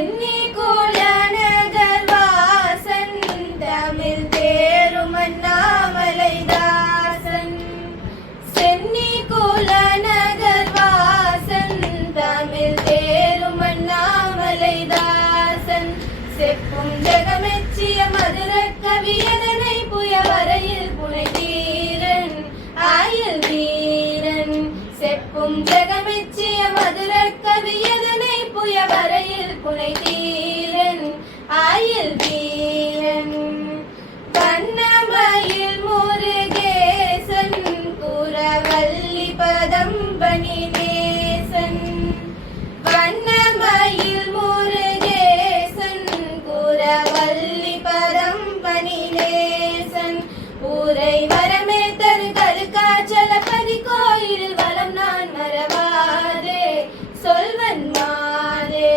சென்னி குலநகர் வாசன் தமிழ் தேரும் அண்ணாமலைதாசன். சென்னி குலநகர் வாசன் தமிழ் தேரும் அண்ணாமலைதாசன். செப்பும் ஜெகமெச்சிய மதுர கவியதனை புயவரையில் புனை வீரன் ஆயுள் வீரன். செப்பும் ஜெகமெச்சிய மதுர கவியதனை புயவரையில் புனை வீரன் ஆயுள் வீரன். வண்ணமயில் முருகேசன் குரவல்லி பதம்பணி நேசன். வண்ணமயில் முருகேசன் குரவல்லி பதம்பணி நேசன். ஊரை வரமே தரு கருக்காச்சலபதி கோயில் வலம் நான் மறவாதே சொல்வன் மாதே.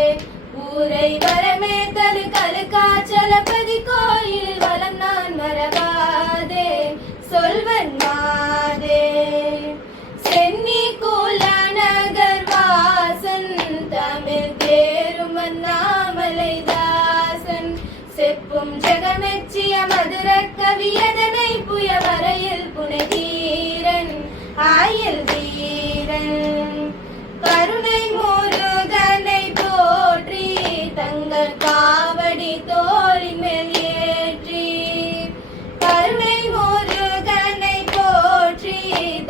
ஊரை வரமே தரு கருக்காச்சலபதி கோயில் வலம் நான் மறவாதே சொல்வன் மாதே. சென்னி குலநகர் வாசன் தமிழ் தேரும் அண்ணாமலைதாசன். செப்பும் ஜெகமெச்சிய மதுர கவியதனை புயவரையில் புனை வீரன் ஆயுள் வீரன். கருணை முருகனை போற்றி தங்கள் காவடி தோளின் மேல் ஏற்றி. கருணை முருகனை போற்றி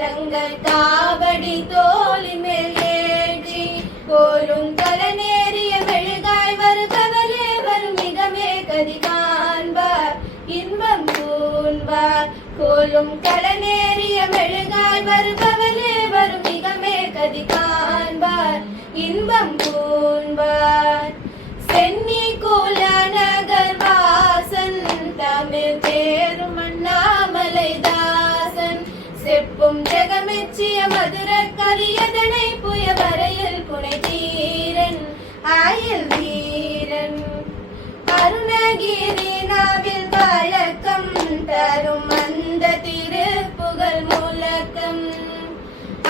தங்கள் காவடி தோளின் மேல் ஏற்றி. கோலும் கலநேறிய மெழுகாய் வருபவரே வரும் மிகமே கதி காண்பார் இன்பம் பூண்பார். கோலும் கலநேறிய மெழுகாய் வருபவரே வரும் மிகமே கதி காண்பார் இன்பம் பூண்பார். சென்னி குலநகர் வாசன் தமிழ் தேரும் அண்ணாமலைதாசன். செப்பும் ஜெகமெச்சிய மதுர கவியதனை புயவரையில் புனை வீரன் ஆயுள் வீரன். அருணகிரி நாவில் வழக்கம் தரும் அந்த திருப்புகழ் முழக்கம்.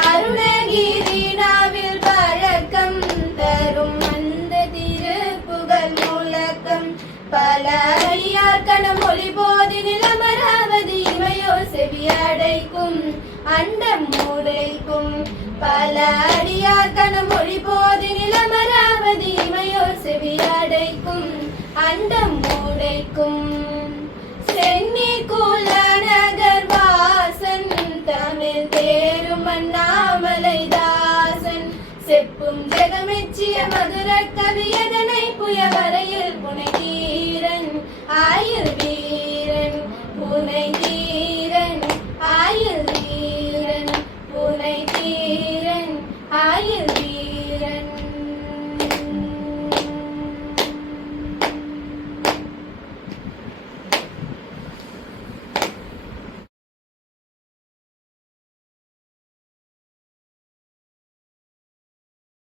அருணகிரி நாவில் வழக்கம் தரும் அந்த திருப்புகழ் முழக்கம். பல அடியார் கணம் ஒளி போதி நிலமராவது இமையோ செவியடைக்கும் அண்டம் மூடைக்கும். பல அடியார் கணம் ஒளி போதி நிலமராவது இமையோ செவியடைக்கும் அண்டம் மூடைக்கும். சென்னி குலநகர் வாசன் தமிழ் தேரும் அண்ணாமலைதாசன். செப்பும் ஜெகமெச்சிய மதுர கவியதனை புயவரையில் புனை வீரன் ஆயுள் வீரன் புனை